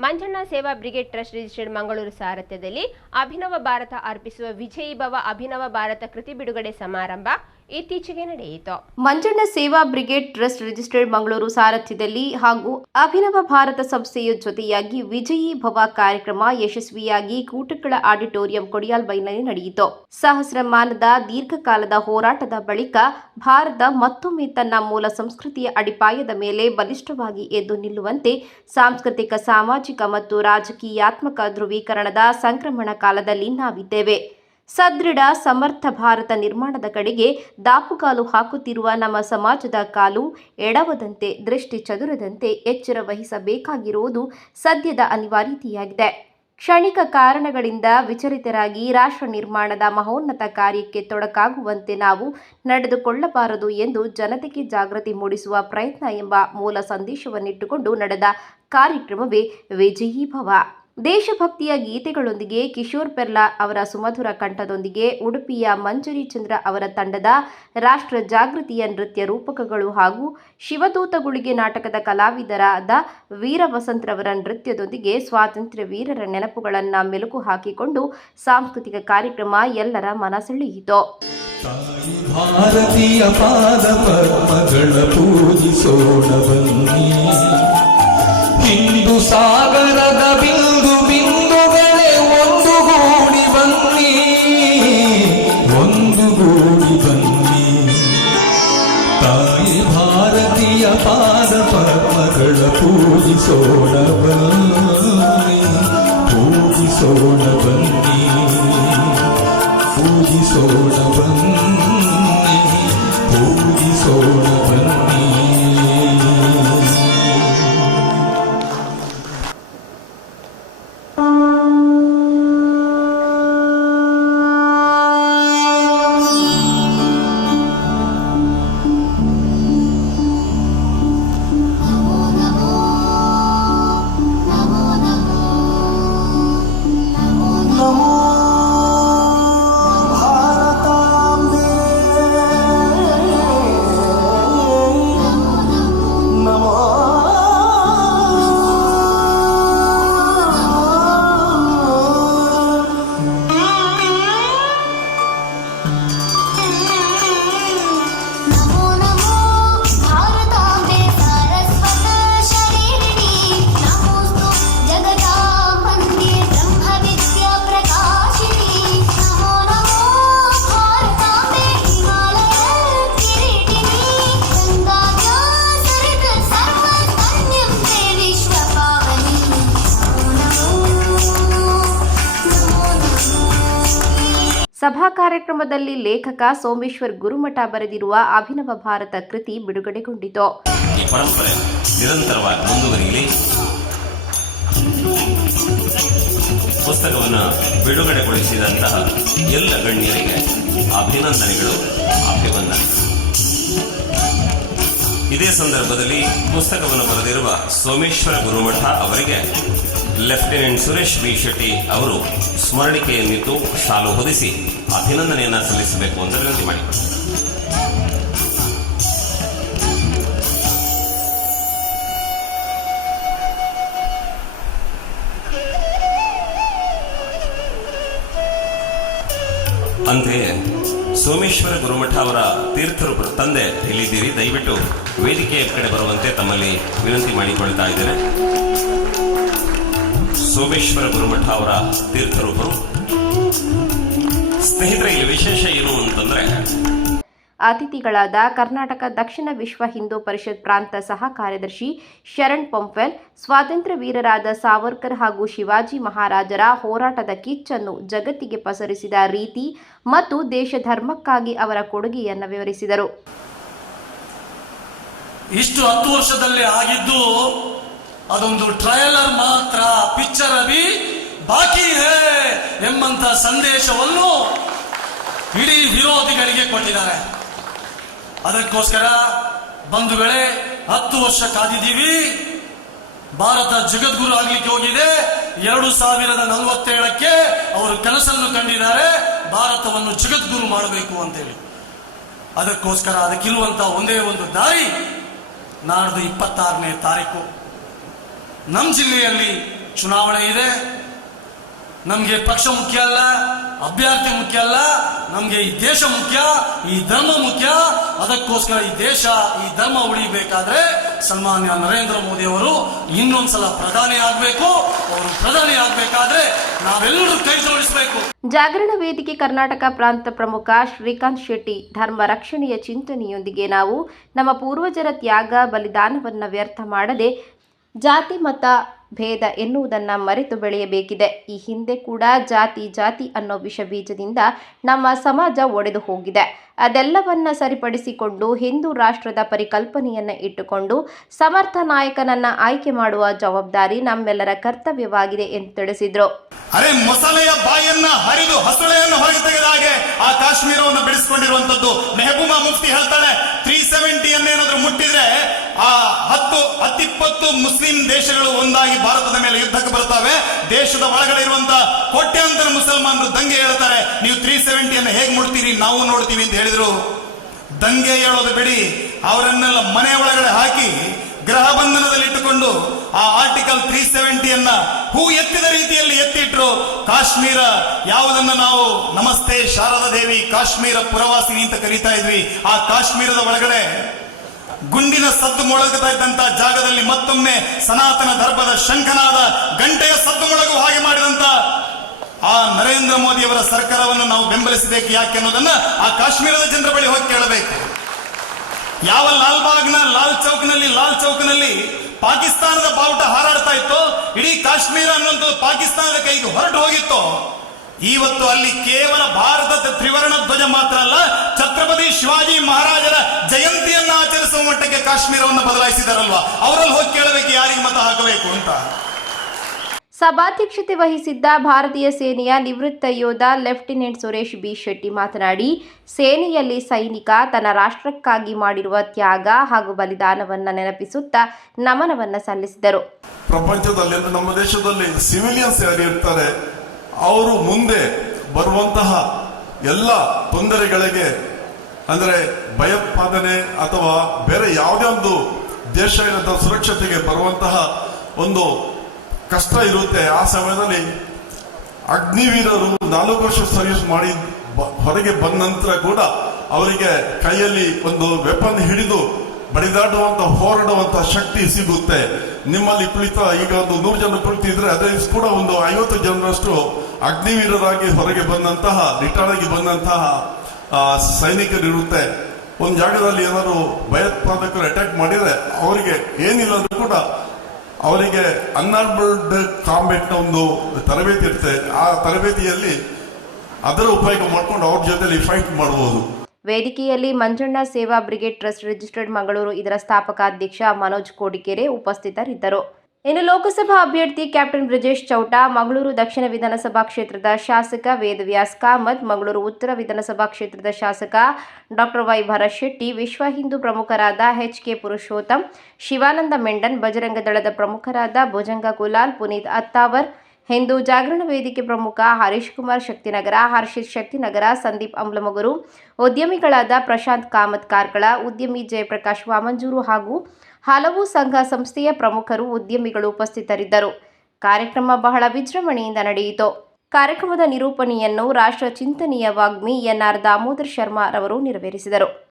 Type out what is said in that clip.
Manjanna Seva brigade trust registered Mangaluru ಸಾರಥ್ಯದಲ್ಲಿ Abhinava Bharata ಅರ್ಪಿಸುವ ವಿಜಯೀ ಭವ ಅಭಿನವ ಭಾರತ ಕೃತಿ ಬಿಡುಗಡೆ ಸಮಾರಂಭ ಇತ್ತೀಚೆಗೆ ನಡೆಯಿತು. Manjanna Seva brigade trust registered Mangaluru ಸಾರಥ್ಯದಲ್ಲಿ ಹಾಗೂ ಅಭಿನವ ಭಾರತ ಸಂಸ್ಥೆಯ ಜೊತೆಯಾಗಿ ವಿಜಯಿ ಭವ ಕಾರ್ಯಕ್ರಮ ಯಶಸ್ವಿಯಾಗಿ ಕೂಟಕಳ ಆಡಿಟೋರಿಯಂ ಕೊಡಿಯಾಲ್ಬೈನಲ್ಲಿ ನಡೆಯಿತು. ಸಹಸ್ರಮಾನದ ದೀರ್ಘಕಾಲದ ಹೋರಾಟದ ಬಳಿಕ ಭಾರತ ಮತ್ತೊಮ್ಮೆ ತನ್ನ ಮೂಲ ಸಂಸ್ಕೃತಿಯ ಅಡಿಪಾಯದ ಮೇಲೆ ಬಲಿಷ್ಠವಾಗಿ ಎದ್ದು ನಿಲ್ಲುವಂತೆ ಸಾಂಸ್ಕೃತಿಕ, ಸಾಮಾಜಿಕ ಮತ್ತು ರಾಜಕೀಯಾತ್ಮಕ ಧ್ರುವೀಕರಣದ ಸಂಕ್ರಮಣ ಕಾಲದಲ್ಲಿ ನಾವಿದ್ದೇವೆ. ಸದೃಢ, ಸಮರ್ಥ ಭಾರತ ನಿರ್ಮಾಣದ ಕಡೆಗೆ ದಾಪುಗಾಲು ಹಾಕುತ್ತಿರುವ ನಮ್ಮ ಸಮಾಜದ ಕಾಲು ಎಡವದಂತೆ, ದೃಷ್ಟಿ ಚದುರದಂತೆ ಎಚ್ಚರ ವಹಿಸಬೇಕಾಗಿರುವುದು ಸದ್ಯದ ಅನಿವಾರ್ಯತೆಯಾಗಿದೆ. ಕ್ಷಣಿಕ ಕಾರಣಗಳಿಂದ ವಿಚಲಿತರಾಗಿ ರಾಷ್ಟ್ರ ನಿರ್ಮಾಣದ ಮಹೋನ್ನತ ಕಾರ್ಯಕ್ಕೆ ತೊಡಕಾಗುವಂತೆ ನಾವು ನಡೆದುಕೊಳ್ಳಬಾರದು ಎಂದು ಜನತೆಗೆ ಜಾಗೃತಿ ಮೂಡಿಸುವ ಪ್ರಯತ್ನ ಎಂಬ ಮೂಲ ಸಂದೇಶವನ್ನಿಟ್ಟುಕೊಂಡು ನಡೆದ ಕಾರ್ಯಕ್ರಮವೇ ವಿಜಯೀ ಭವ ದೇಶಭಕ್ತಿಯ ಗೀತೆಗಳೊಂದಿಗೆ ಕಿಶೋರ್ ಪೆರ್ಲಾ ಅವರ ಸುಮಧುರ ಕಂಠದೊಂದಿಗೆ ಉಡುಪಿಯ ಮಂಜರಿ ಚಂದ್ರ ಅವರ ತಂಡದ ರಾಷ್ಟ್ರ ಜಾಗೃತಿಯ ನೃತ್ಯ ರೂಪಕಗಳು ಹಾಗೂ ಶಿವದೂತಗುಳಿಗೆ ನಾಟಕದ ಕಲಾವಿದರಾದ ವೀರ ವಸಂತ್ರವರ ನೃತ್ಯದೊಂದಿಗೆ ಸ್ವಾತಂತ್ರ್ಯ ವೀರರ ನೆನಪುಗಳನ್ನು ಮೆಲುಕು ಹಾಕಿಕೊಂಡು ಸಾಂಸ್ಕೃತಿಕ ಕಾರ್ಯಕ್ರಮ ಎಲ್ಲರ ಮನ ಸೆಳೆಯಿತು ಹಿಂದೂ ಸಾಗರದ ಬಿಂದು ಬಿಂದುಗಳೇ ಒಂದು ಗೂಡಿ ಬನ್ನಿ, ಒಂದು ಗೂಡಿ ಬನ್ನಿ. ತಾಯಿ ಭಾರತೀಯ ಪಾದ ಪದ್ಮಗಳ ಪೂಜಿಸೋಣ ಬನ್ನಿ ಪೂಜಿಸೋಣ ಬನ್ನಿ ಪೂಜಿಸೋಣ ಬನ್ನಿ. ಸಭಾ ಕಾರ್ಯಕ್ರಮದಲ್ಲಿ ಲೇಖಕ ಸೋಮೇಶ್ವರ್ ಗುರುಮಠ ಬರೆದಿರುವ ಅಭಿನವ ಭಾರತ ಕೃತಿ ಬಿಡುಗಡೆಗೊಂಡಿತು. ಪುಸ್ತಕವನ್ನು ಬಿಡುಗಡೆಗೊಳಿಸಿದಂತಹ ಎಲ್ಲ ಗಣ್ಯರಿಗೆ ಅಭಿನಂದನೆಗಳು, ಅಭಿವಂದನೆ. ಇದೇ ಸಂದರ್ಭದಲ್ಲಿ ಪುಸ್ತಕವನ್ನು ಬರೆದಿರುವ ಸೋಮೇಶ್ವರ ಗುರುಮಠ ಅವರಿಗೆ ಲೆಫ್ಟಿನೆಂಟ್ ಸುರೇಶ್ ಬಿ ಶೆಟ್ಟಿ ಅವರು ಸ್ಮರಣಿಕೆಯನ್ನಿತ್ತು ಶಾಲು ಹೊದಿಸಿ ಅಭಿನಂದನೆಯನ್ನು ಸಲ್ಲಿಸಬೇಕು ಅಂತ ವಿನಂತಿ ಮಾಡಿ. ಅಂತೆಯೇ ಸೋಮೇಶ್ವರ ಗುರುಮಠ ಅವರ ತೀರ್ಥರು ತಂದೆ ಇಲ್ಲಿದ್ದೀರಿ ದಯವಿಟ್ಟು ವೇದಿಕೆಯ ಕಡೆ ಬರುವಂತೆ ತಮ್ಮಲ್ಲಿ ವಿನಂತಿ ಮಾಡಿಕೊಳ್ತಾ ಇದ್ದೇನೆ. ಸೋಮೇಶ್ವರ ಗುರುಮಠ ಅವರ ತೀರ್ಥರೂಪರು. ಸ್ನೇಹಿತರೆ ಇಲ್ಲಿ ವಿಶೇಷ ಏನು ಅಂತಂದ್ರೆ ಅತಿಥಿಗಳಾದ ಕರ್ನಾಟಕ ದಕ್ಷಿಣ ವಿಶ್ವ ಹಿಂದೂ ಪರಿಷತ್ ಪ್ರಾಂತ ಸಹ ಕಾರ್ಯದರ್ಶಿ ಶರಣ್ ಪಂಫೆಲ್ ಸ್ವಾತಂತ್ರ್ಯ ವೀರರಾದ ಸಾವರ್ಕರ್ ಹಾಗೂ ಶಿವಾಜಿ ಮಹಾರಾಜರ ಹೋರಾಟದ ಕಿಚ್ಚನ್ನು ಜಗತ್ತಿಗೆ ಪಸರಿಸಿದ ರೀತಿ ಮತ್ತು ದೇಶ ಧರ್ಮಕ್ಕಾಗಿ ಅವರ ಕೊಡುಗೆಯನ್ನು ವಿವರಿಸಿದರು. ಇಷ್ಟು ಹತ್ತು ವರ್ಷದಲ್ಲಿ ಆಗಿದ್ದು ಅದೊಂದು ಟ್ರಯಲರ್ ಮಾತ್ರ, ಪಿಕ್ಚರ್ ಅಭಿ ಬಾಕಿ ಇದೆ ಎಂಬಂತ ಸಂದೇಶವನ್ನು ಇಡೀ ವಿರೋಧಿಗಳಿಗೆ ಕೊಟ್ಟಿದ್ದಾರೆ. ಅದಕ್ಕೋಸ್ಕರ ಬಂಧುಗಳೇ, ಹತ್ತು ವರ್ಷ ಕಾದಿದ್ದೀವಿ. ಭಾರತ ಜಗದ್ಗುರು ಆಗ್ಲಿಕ್ಕೆ ಹೋಗಿದೆ. ಎರಡು ಸಾವಿರದ ನಲವತ್ತೇಳಕ್ಕೆ ಅವರು ಕನಸನ್ನು ಕಂಡಿದ್ದಾರೆ. ಭಾರತವನ್ನು ಜಗದ್ಗುರು ಮಾಡಬೇಕು ಅಂತೇಳಿ. ಅದಕ್ಕೋಸ್ಕರ ಅದಕ್ಕಿರುವಂತ ಒಂದೇ ಒಂದು ದಾರಿ, ನಾಡ್ದು ಇಪ್ಪತ್ತಾರನೇ ತಾರೀಕು. ನಮ್ಮ ಜಿಲ್ಲೆಯಲ್ಲಿ ಚುನಾವಣೆ ಇದೆ. ನಮಗೆ ಪಕ್ಷ ಮುಖ್ಯ ಅಲ್ಲ, ಅಭ್ಯರ್ಥಿ ಮುಖ್ಯ ಅಲ್ಲ, ನಮಗೆ ಈ ದೇಶ ಮುಖ್ಯ, ಈ ಧರ್ಮ ಮುಖ್ಯ. ಅದಕ್ಕೋಸ್ಕರ ಈ ದೇಶ, ಈ ಧರ್ಮ ಉಳಿಬೇಕಾದ್ರೆ ಸನ್ಮಾನ್ಯ ನರೇಂದ್ರ ಮೋದಿ ಅವರು ಇನ್ನೊಂದ್ಸಲ ಪ್ರಧಾನಿ ಆಗಬೇಕು. ಅವರು ಪ್ರಧಾನಿ ಆಗಬೇಕಾದ್ರೆ ನಾವೆಲ್ಲರೂ ಕೈ ಜೋಡಿಸಬೇಕು. ಜಾಗರಣ ವೇದಿಕೆ ಕರ್ನಾಟಕ ಪ್ರಾಂತ ಪ್ರಮುಖ ಶ್ರೀಕಾಂತ್ ಶೆಟ್ಟಿ, ಧರ್ಮ ರಕ್ಷಣೆಯ ಚಿಂತನೆಯೊಂದಿಗೆ ನಾವು ನಮ್ಮ ಪೂರ್ವಜರ ತ್ಯಾಗ, ಬಲಿದಾನವನ್ನು ವ್ಯರ್ಥ ಮಾಡದೆ ಜಾತಿ ಮತ ಭೇದ ಎನ್ನುವುದನ್ನು ಮರೆತು ಬೆಳೆಯಬೇಕಿದೆ. ಈ ಹಿಂದೆ ಕೂಡ ಜಾತಿ ಜಾತಿ ಅನ್ನೋ ವಿಷ ಬೀಜದಿಂದ ನಮ್ಮ ಸಮಾಜ ಒಡೆದು ಹೋಗಿದೆ. ಅದೆಲ್ಲವನ್ನ ಸರಿಪಡಿಸಿಕೊಂಡು ಹಿಂದೂ ರಾಷ್ಟ್ರದ ಪರಿಕಲ್ಪನೆಯನ್ನು ಇಟ್ಟುಕೊಂಡು ಸಮರ್ಥ ನಾಯಕನನ್ನ ಆಯ್ಕೆ ಮಾಡುವ ಜವಾಬ್ದಾರಿ ನಮ್ಮೆಲ್ಲರ ಕರ್ತವ್ಯವಾಗಿದೆ ಎಂದು ತಿಳಿಸಿದ್ರು. ಅರೆ ಮೊಸಳೆಯ ಬಾಯನ್ನ ಹರಿದು ಹಸಳೆಯನ್ನು ಹೊರಗೆ ತೆಗೆದ ಹಾಗೆ ಆ ಕಾಶ್ಮೀರವನ್ನು ಬೆಳೆಸಿಕೊಂಡಿರುವಂತದ್ದು ಮೆಹಬೂಬಾ ಮುಫ್ತಿ ಹೇಳ್ತಾಳೆ, ತ್ರೀ ಸೆವೆಂಟಿಯನ್ನೇನಾದ್ರೂ ಮುಟ್ಟಿದ್ರೆ ಆ ಹತ್ತು, ಹತ್ತಿಪ್ಪತ್ತು ಮುಸ್ಲಿಂ ದೇಶಗಳು ಒಂದಾಗಿ ಭಾರತದ ಮೇಲೆ ಯುದ್ಧಕ್ಕೆ ಬರ್ತವೆ ದೇಶದ ಒಳಗಡೆ ಇರುವಂತಹ ಕೋಟ್ಯಾಂತರ ಮುಸಲ್ಮಾನರು ದಂಗೆ ಹೇಳ್ತಾರೆ ನೀವು ತ್ರೀ ಸೆವೆಂಟಿಯನ್ನು ಹೇಗೆ ಮುಡ್ತೀರಿ ನಾವು ನೋಡ್ತೀವಿ ಅಂತ ಹೇಳಿದ್ರು. ದಂಗೆ ಹೇಳೋದು ಬಿಡಿ. ಅವರನ್ನೆಲ್ಲ ಮನೆ ಒಳಗಡೆ ಹಾಕಿ ಗೃಹ ಬಂಧನದಲ್ಲಿಟ್ಟುಕೊಂಡು ಆ ಆರ್ಟಿಕಲ್ ತ್ರೀ ಸೆವೆಂಟಿಯನ್ನ ಹೂ ಎತ್ತಿದ ರೀತಿಯಲ್ಲಿ ಎತ್ತಿಟ್ರು. ಕಾಶ್ಮೀರ ಯಾವುದನ್ನ ನಾವು ನಮಸ್ತೆ ಶಾರದಾ ದೇವಿ ಕಾಶ್ಮೀರ ಪುರವಾಸಿನಿ ಅಂತ ಕರೀತಾ ಇದ್ವಿ. ಆ ಕಾಶ್ಮೀರದ ಒಳಗಡೆ ಗುಂಡಿನ ಸದ್ದು ಮೊಳಗುತ್ತಾ ಇದ್ದಂತ ಜಾಗದಲ್ಲಿ ಮತ್ತೊಮ್ಮೆ ಸನಾತನ ಧರ್ಮದ ಶಂಖನಾದ ಗಂಟೆಯ ಸದ್ದು ಮೊಳಗು ಹಾಗೆ ಮಾಡಿದಂತ ಆ ನರೇಂದ್ರ ಮೋದಿ ಅವರ ಸರ್ಕಾರವನ್ನು ನಾವು ಬೆಂಬಲಿಸಬೇಕು ಯಾಕೆ ಅನ್ನೋದನ್ನ ಆ ಕಾಶ್ಮೀರದ ಜನರ ಬಳಿ ಹೋಗಿ ಕೇಳಬೇಕು. ಯಾವ ಲಾಲ್ಬಾಗ್ನ ಲಾಲ್ ಚೌಕ್ನಲ್ಲಿ ಲಾಲ್ ಚೌಕ್ನಲ್ಲಿ ಪಾಕಿಸ್ತಾನದ ಬಾವುಟ ಹಾರಾಡ್ತಾ ಇತ್ತು, ಇಡೀ ಕಾಶ್ಮೀರ ಅನ್ನುವಂಥದ್ದು ಪಾಕಿಸ್ತಾನದ ಕೈಗೆ ಹೊರಟು ಹೋಗಿತ್ತು ಇವತ್ತು ಅಲ್ಲಿ ಕೇವಲ ಭಾರತದ ತ್ರಿವರ್ಣ ಧ್ವಜ ಮಾತ್ರ ಅಲ್ಲ ಛತ್ರಪತಿ ಶಿವಾಜಿ ಮಹಾರಾಜರ ಜಯಂತಿಯನ್ನ ಆಚರಿಸುವ ಮಟ್ಟಕ್ಕೆ ಕಾಶ್ಮೀರವನ್ನು ಬದಲಾಯಿಸಿದಾರಲ್ವಾ? ಅವರಲ್ಲಿ ಹೋಗಿ ಕೇಳಬೇಕು ಯಾರಿಗೆ ಮತ ಹಾಕಬೇಕು ಅಂತ. ಸಭಾಧ್ಯಕ್ಷತೆ ವಹಿಸಿದ್ದ ಭಾರತೀಯ ಸೇನೆಯ ನಿವೃತ್ತ ಯೋಧ ಲೆಫ್ಟಿನೆಂಟ್ ಸುರೇಶ್ ಬಿ ಶೆಟ್ಟಿ ಮಾತನಾಡಿ ಸೇನೆಯಲ್ಲಿ ಸೈನಿಕ ತನ್ನ ರಾಷ್ಟ್ರಕ್ಕಾಗಿ ಮಾಡಿರುವ ತ್ಯಾಗ ಹಾಗೂ ಬಲಿದಾನವನ್ನು ನೆನಪಿಸುತ್ತಾ ನಮನವನ್ನ ಸಲ್ಲಿಸಿದರು. ಪ್ರಪಂಚದಲ್ಲಿ ನಮ್ಮ ದೇಶದಲ್ಲಿ ಸಿವಿಲಿಯನ್ಸ್ ಯಾರು ಇರ್ತಾರೆ? ಅವರು ಮುಂದೆ ಬರುವಂತಹ ಎಲ್ಲ ತೊಂದರೆಗಳಿಗೆ, ಅಂದರೆ ಭಯೋತ್ಪಾದನೆ ಅಥವಾ ಬೇರೆ ಯಾವುದೇ ಒಂದು ದೇಶ ಇಲ್ಲದ ಸುರಕ್ಷತೆಗೆ ಬರುವಂತಹ ಒಂದು ಕಷ್ಟ ಇರುತ್ತೆ. ಆ ಸಮಯದಲ್ಲಿ ಅಗ್ನಿವೀರರು ನಾಲ್ಕು ವರ್ಷ ಸರ್ವಿಸ್ ಮಾಡಿ ಹೊರಗೆ ಬಂದ ನಂತರ ಕೂಡ ಅವರಿಗೆ ಕೈಯಲ್ಲಿ ಒಂದು ವೆಪನ್ ಹಿಡಿದು ಬಡಿದಾಡುವಂತ, ಹೋರಾಡುವಂತ ಶಕ್ತಿ ಸಿಗುತ್ತೆ. ನಿಮ್ಮಲ್ಲಿ ಕುಳಿತ ಈಗ ಒಂದು ನೂರು ಜನ ಕುಳಿತಿದ್ರೆ ಅದೇ ಕೂಡ ಒಂದು ಐವತ್ತು ಜನರಷ್ಟು ಅಗ್ನಿವೀರರಾಗಿ ಹೊರಗೆ ಬಂದಂತಹ ರಿಟೈರ್ಡ್ ಆಗಿ ಬಂದಂತಹ ಸೈನಿಕರಿರುತ್ತೆ. ಒಂದು ಜಾಗದಲ್ಲಿ ಏನಾದ್ರು ಭಯೋತ್ಪಾದಕರು ಅಟ್ಯಾಕ್ ಮಾಡಿದ್ರೆ ಅವರಿಗೆ ಏನಿಲ್ಲ ಅಂದ್ರೂ ಕೂಡ ಅವರಿಗೆ ಅನ್ಆರ್ಮಲ್ಡ್ ಕಾಂಬೆಟ್ ಒಂದು ತರಬೇತಿ ಇರುತ್ತೆ. ಆ ತರಬೇತಿಯಲ್ಲಿ ಅದರ ಉಪಯೋಗ ಮಾಡ್ಕೊಂಡು ಅವ್ರ ಜೊತೆಲಿ ಫೈಟ್ ಮಾಡಬಹುದು ವೇದಿಕೆಯಲ್ಲಿ Manjanna Seva brigade trust registered Mangaluru ಇದರ ಸ್ಥಾಪಕ ಅಧ್ಯಕ್ಷ ಮನೋಜ್ ಕೋಡಿಕೆರೆ ಉಪಸ್ಥಿತರಿದ್ದರು. ಇನ್ನು ಲೋಕಸಭಾ ಅಭ್ಯರ್ಥಿ ಕ್ಯಾಪ್ಟನ್ ಬ್ರಿಜೇಶ್ ಚೌಟ, ಮಂಗಳೂರು ದಕ್ಷಿಣ ವಿಧಾನಸಭಾ ಕ್ಷೇತ್ರದ ಶಾಸಕ ವೇದವ್ಯಾಸ್ ಕಾಮತ್, ಮಂಗಳೂರು ಉತ್ತರ ವಿಧಾನಸಭಾ ಕ್ಷೇತ್ರದ ಶಾಸಕ ಡಾಕ್ಟರ್ ವೈ ಭರತ್ ಶೆಟ್ಟಿ ವಿಶ್ವ ಹಿಂದೂ ಪ್ರಮುಖರಾದ ಎಚ್ ಕೆ ಪುರುಷೋತ್ತಮ್, ಶಿವಾನಂದ ಮೆಂಡನ್, ಬಜರಂಗ ದಳದ ಪ್ರಮುಖರಾದ ಭುಜಂಗ ಕುಲಾಲ್ ಪುನೀತ್ ಅತ್ತಾವರ್, ಹಿಂದೂ ಜಾಗರಣ ವೇದಿಕೆ ಪ್ರಮುಖ ಹರೀಶ್ ಕುಮಾರ್ ಶಕ್ತಿನಗರ, ಹರ್ಷಿತ್ ಶಕ್ತಿನಗರ, ಸಂದೀಪ್ ಅಂಬ್ಲಮಗುರು, ಉದ್ಯಮಿಗಳಾದ ಪ್ರಶಾಂತ್ ಕಾಮತ್ ಕಾರ್ಕಳ, ಉದ್ಯಮಿ ಜಯಪ್ರಕಾಶ್ ವಾಮಂಜೂರು ಹಾಗೂ ಹಲವು ಸಂಘ ಸಂಸ್ಥೆಯ ಪ್ರಮುಖರು ಉದ್ಯಮಿಗಳು ಉಪಸ್ಥಿತರಿದ್ದರು. ಕಾರ್ಯಕ್ರಮ ಬಹಳ ವಿಜೃಂಭಣೆಯಿಂದ ನಡೆಯಿತು. ಕಾರ್ಯಕ್ರಮದ ನಿರೂಪಣೆಯನ್ನು ರಾಷ್ಟ್ರ ಚಿಂತನೀಯ ವಾಗ್ಮಿ ಎನ್ಆರ್ ದಾಮೋದರ್ ಶರ್ಮಾ ರವರು ನೆರವೇರಿಸಿದರು.